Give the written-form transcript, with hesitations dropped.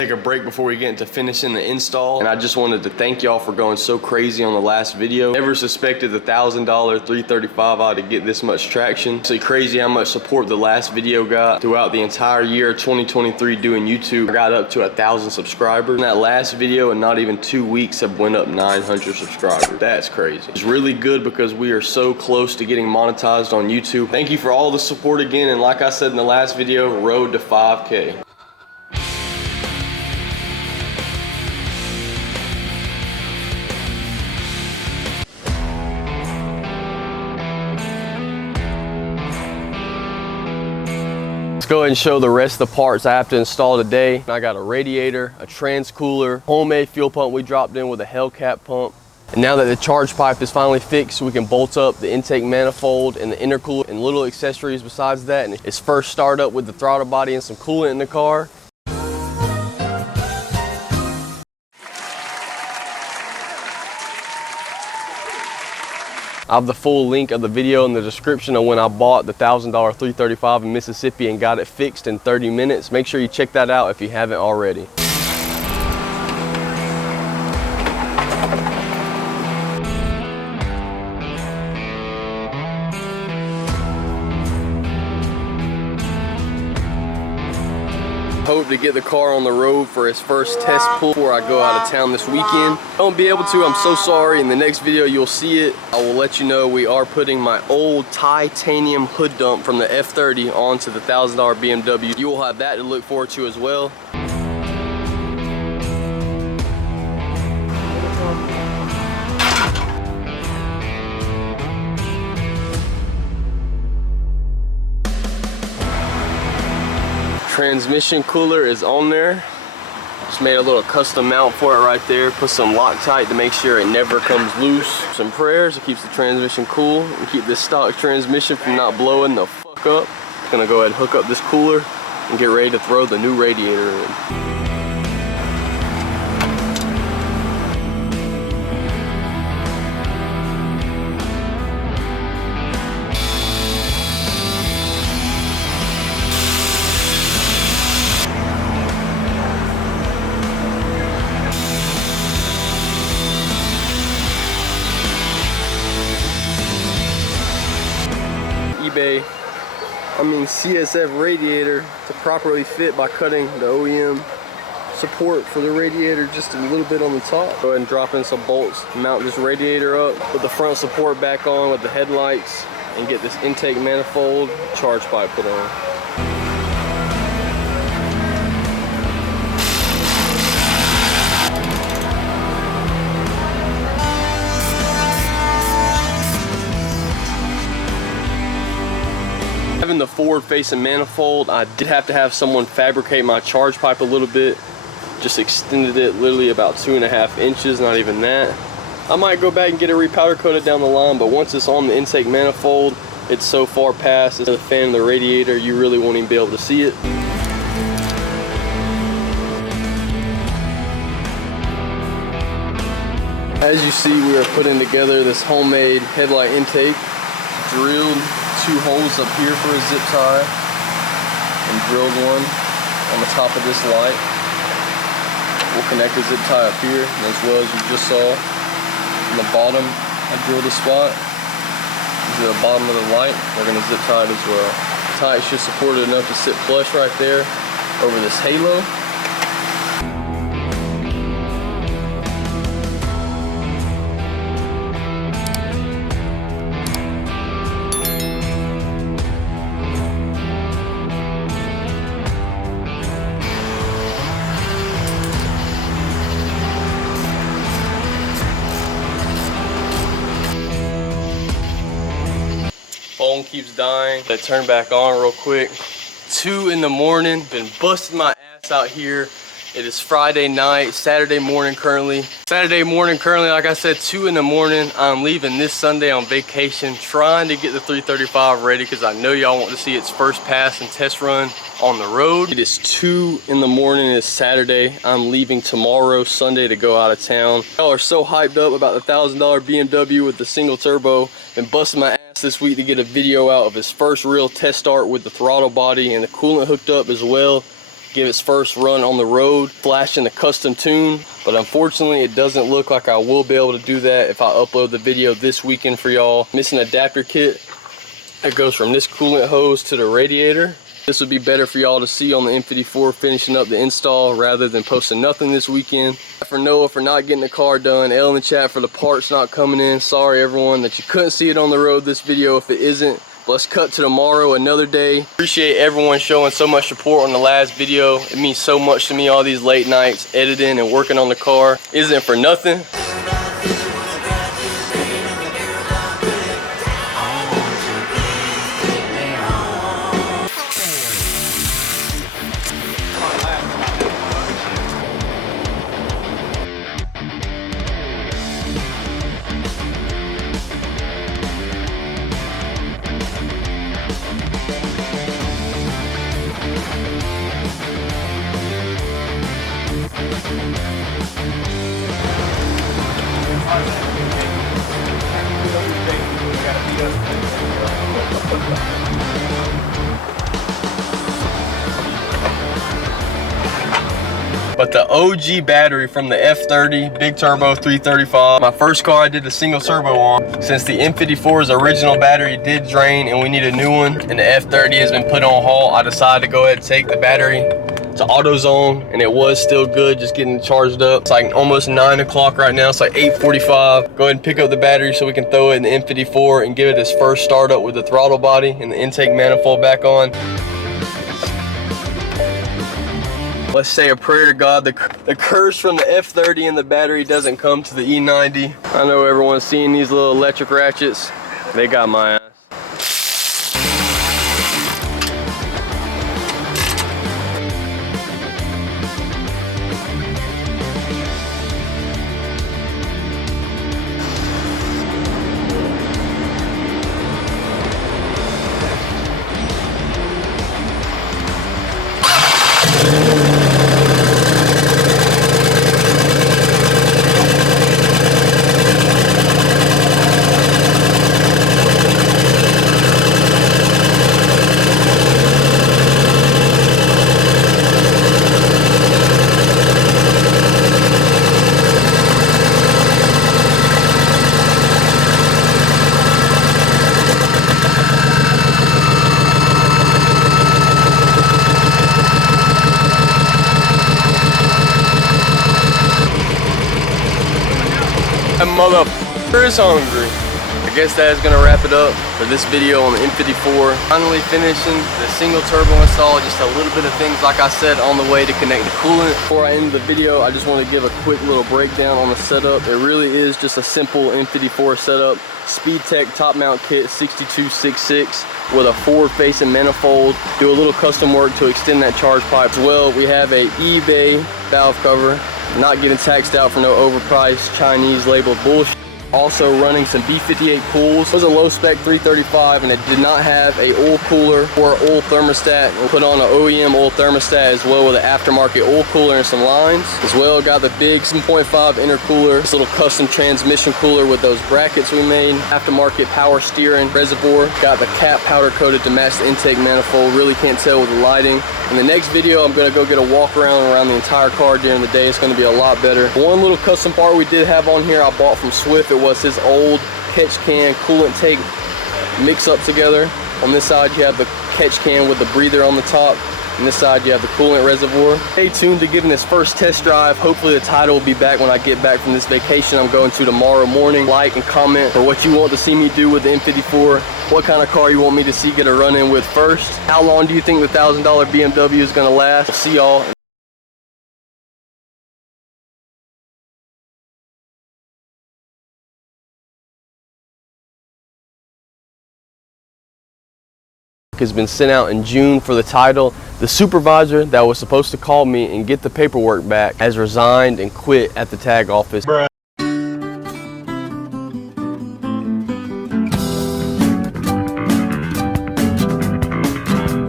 Take a break before we get into finishing the install, and I just wanted to thank y'all for going so crazy on the last video. Never suspected the $1,000 335i to get this much traction. It's crazy how much support the last video got throughout the entire year of 2023 doing YouTube. I got up to 1,000 subscribers. In that last video, in not even 2 weeks, have went up 900 subscribers. That's crazy. It's really good because we are so close to getting monetized on YouTube. Thank you for all the support again, and like I said in the last video, road to 5K. Let's go ahead and show the rest of the parts I have to install today. I got a radiator, a trans cooler, homemade fuel pump we dropped in with a Hellcat pump. And now that the charge pipe is finally fixed, we can bolt up the intake manifold and the intercooler and little accessories besides that. And it's first start up with the throttle body and some coolant in the car. I have the full link of the video in the description of when I bought the $1,000 335 in Mississippi and got it fixed in 30 minutes. Make sure you check that out if you haven't already. Hope to get the car on the road for its first test pull before I go out of town this weekend. I won't be able to, I'm so sorry. In the next video you'll see it. I will let you know we are putting my old titanium hood dump from the F30 onto the $1,000 BMW. You will have that to look forward to as well. Transmission cooler is on there. Just made a little custom mount for it right there. Put some Loctite to make sure it never comes loose. Some prayers, it keeps the transmission cool and keep this stock transmission from not blowing the fuck up. Just gonna go ahead and hook up this cooler and get ready to throw the new radiator in. CSF radiator to properly fit by cutting the OEM support for the radiator just a little bit on the top. Go ahead and drop in some bolts, mount this radiator up, put the front support back on with the headlights, and get this intake manifold charge pipe put on. Having the forward-facing manifold, I did have to have someone fabricate my charge pipe a little bit. Just extended it literally about 2.5 inches, not even that. I might go back and get it repowder coated down the line, but once it's on the intake manifold, it's so far past the fan of the radiator, you really won't even be able to see it. As you see, we are putting together this homemade headlight intake. Drilled 2 holes up here for a zip tie and drilled one on the top of this light. We'll connect the zip tie up here, and as well as you just saw on the bottom, I drilled a spot. This is the bottom of the light. We're going to zip tie it as well. The tie is just supported enough to sit flush right there over this halo. Phone keeps dying. They turn back on real quick. 2 in the morning, been busting my ass out here. It is Friday night, Saturday morning currently. Like I said, 2 in the morning. I'm leaving this Sunday on vacation, trying to get the 335 ready because I know y'all want to see its first pass and test run on the road. It is 2 in the morning, it's Saturday. I'm leaving tomorrow, Sunday, to go out of town. Y'all are so hyped up about the $1,000 BMW with the single turbo. Been busting my ass this week to get a video out of his first real test start with the throttle body and the coolant hooked up as well. give its first run on the road, flashing the custom tune. But unfortunately, it doesn't look like I will be able to do that if I upload the video this weekend for y'all. Missing adapter kit that goes from this coolant hose to the radiator. This would be better for y'all to see on the M54 finishing up the install rather than posting nothing this weekend. For Noah for not getting the car done. L in the chat for the parts not coming in. Sorry everyone that you couldn't see it on the road this video if it isn't. But let's cut to tomorrow, another day. Appreciate everyone showing so much support on the last video. It means so much to me, all these late nights editing and working on the car. Isn't for nothing. But the OG battery from the F30 big turbo 335, my first car I did the single turbo on. Since the M54's original battery did drain and we need a new one, and the F30 has been put on halt, I decided to go ahead and take the battery to AutoZone, and it was still good, just getting charged up. It's like almost 9 o'clock right now. It's like 8:45. Go ahead and pick up the battery so we can throw it in the M54 and give it its first startup with the throttle body and the intake manifold back on. Let's say a prayer to God the curse from the F30 and the battery doesn't come to the E90. I know everyone's seen these little electric ratchets. They got my ass. That motherfucker is hungry. I guess that is gonna wrap it up for this video on the M54. Finally finishing the single turbo install, just a little bit of things like I said on the way to connect the coolant. Before I end the video, I just want to give a quick little breakdown on the setup. It really is just a simple M54 setup. SpeedTech top mount kit 6266 with a forward facing manifold. Do a little custom work to extend that charge pipe as well. We have a eBay valve cover. Not getting taxed out for no overpriced Chinese labeled bullshit. Also running some B58 pools. It was a low spec 335 and it did not have a oil cooler or oil thermostat. We'll put on an OEM oil thermostat as well with an aftermarket oil cooler and some lines. As well, got the big 7.5 intercooler, this little custom transmission cooler with those brackets we made. Aftermarket power steering reservoir. Got the cap powder coated to match the intake manifold. Really can't tell with the lighting. In the next video, I'm gonna go get a walk around the entire car during the day. It's gonna be a lot better. One little custom part we did have on here I bought from Swift. It was his old catch can coolant tank mix up together. On this side you have the catch can with the breather on the top. On this side you have the coolant reservoir. Stay tuned to giving this first test drive. Hopefully the title will be back when I get back from this vacation I'm going to tomorrow morning. Like and comment for what you want to see me do with the M54. What kind of car you want me to see get a run in with first. How long do you think the $1,000 BMW is going to last? We'll see y'all. Has been sent out in June for the title. The supervisor that was supposed to call me and get the paperwork back has resigned and quit at the tag office. Bruh.